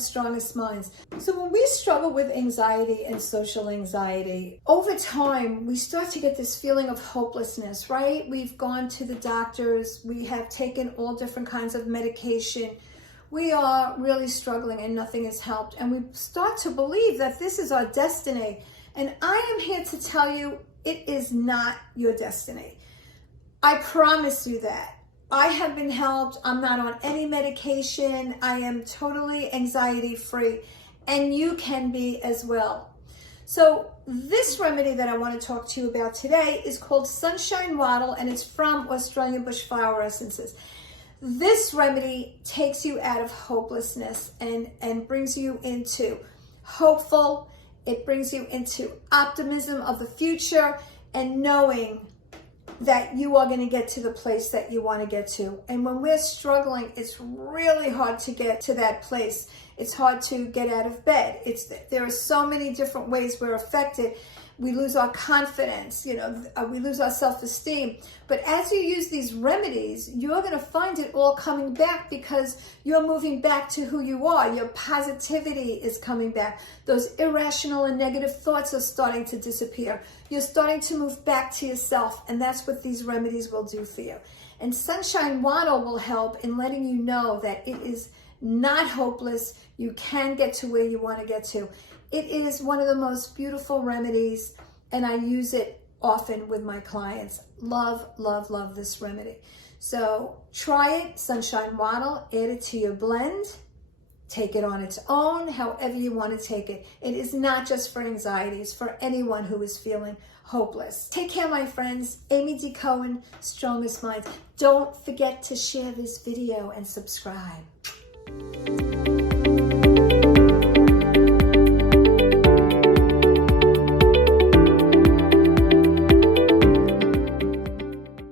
Strongest Minds. So when we struggle with anxiety and social anxiety, over time, we start to get this feeling of hopelessness, right? We've gone to the doctors, we have taken all different kinds of medication. We are really struggling and nothing has helped. And we start to believe that this is our destiny. And I am here to tell you, it is not your destiny. I promise you that. I have been helped. I'm not on any medication. I am totally anxiety free, and you can be as well. So this remedy that I want to talk to you about today is called Sunshine Wattle, and it's from Australian Bush Flower Essences. This remedy takes you out of hopelessness and brings you into hopeful. It brings you into optimism of the future and knowing that you are going to get to the place that you want to get to. And when we're struggling, it's really hard to get to that place. It's hard to get out of bed. There are so many different ways we're affected. We lose our confidence, we lose our self-esteem. But as you use these remedies, you're going to find it all coming back because you're moving back to who you are. Your positivity is coming back. Those irrational and negative thoughts are starting to disappear. You're starting to move back to yourself, and that's what these remedies will do for you. And Sunshine Wattle will help in letting you know that it is not hopeless. You can get to where you want to get to. It is one of the most beautiful remedies, and I use it often with my clients. Love, love, love this remedy. So try it, Sunshine Wattle, add it to your blend, take it on its own, however you want to take it. It is not just for anxiety, it's for anyone who is feeling hopeless. Take care, my friends. Amy D. Cohen, Strongest Minds. Don't forget to share this video and subscribe.